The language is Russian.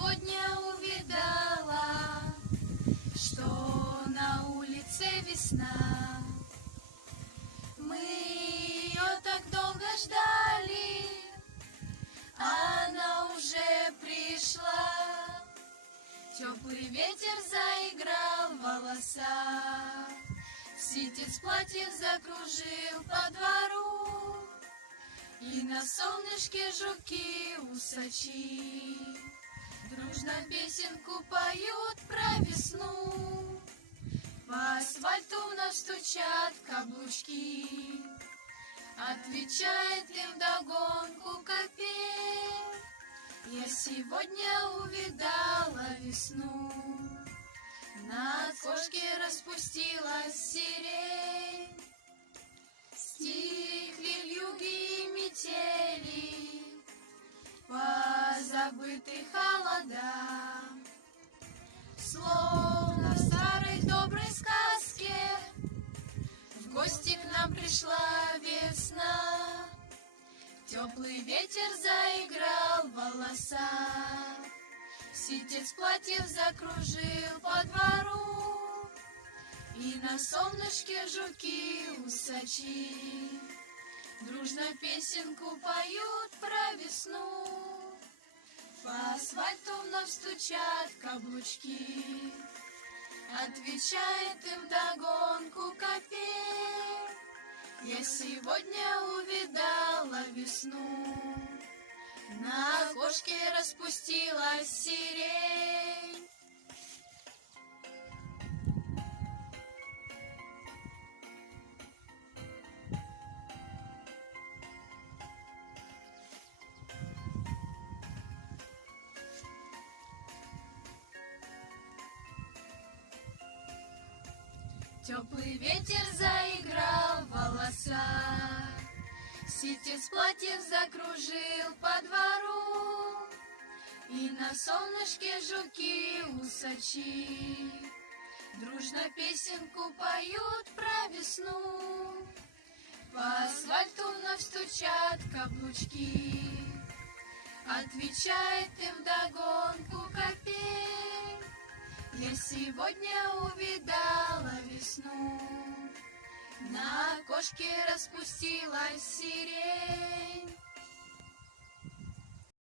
сегодня увидала, что на улице весна. Мы ее так долго ждали, она уже пришла. Теплый ветер заиграл в волосах, ситец платьев закружил по двору, и на солнышке жуки-усачи дружно песенку поют про весну. По асфальту вновь стучат каблучки, отвечает им вдогонку капель. Я сегодня увидала весну, на окошке распустилась сирень. Стихли вьюги и метели, позабыты холода. Словно в старой доброй сказке в гости к нам пришла весна. Теплый ветер заиграл в волосах, ситец платьев закружил по двору, и на солнышке жуки-усачи дружно песенку поют про весну. По асфальту вновь стучат каблучки, отвечает им вдогонку капель. Я сегодня увидала весну, на окошке распустилась сирень. Теплый ветер заиграл в волосах, ситец платьев закружил по двору, и на солнышке жуки-усачи дружно песенку поют про весну. По асфальту вновь стучат каблучки, отвечает им вдогонку капель. Я сегодня увидала весну, на окошке распустилась сирень.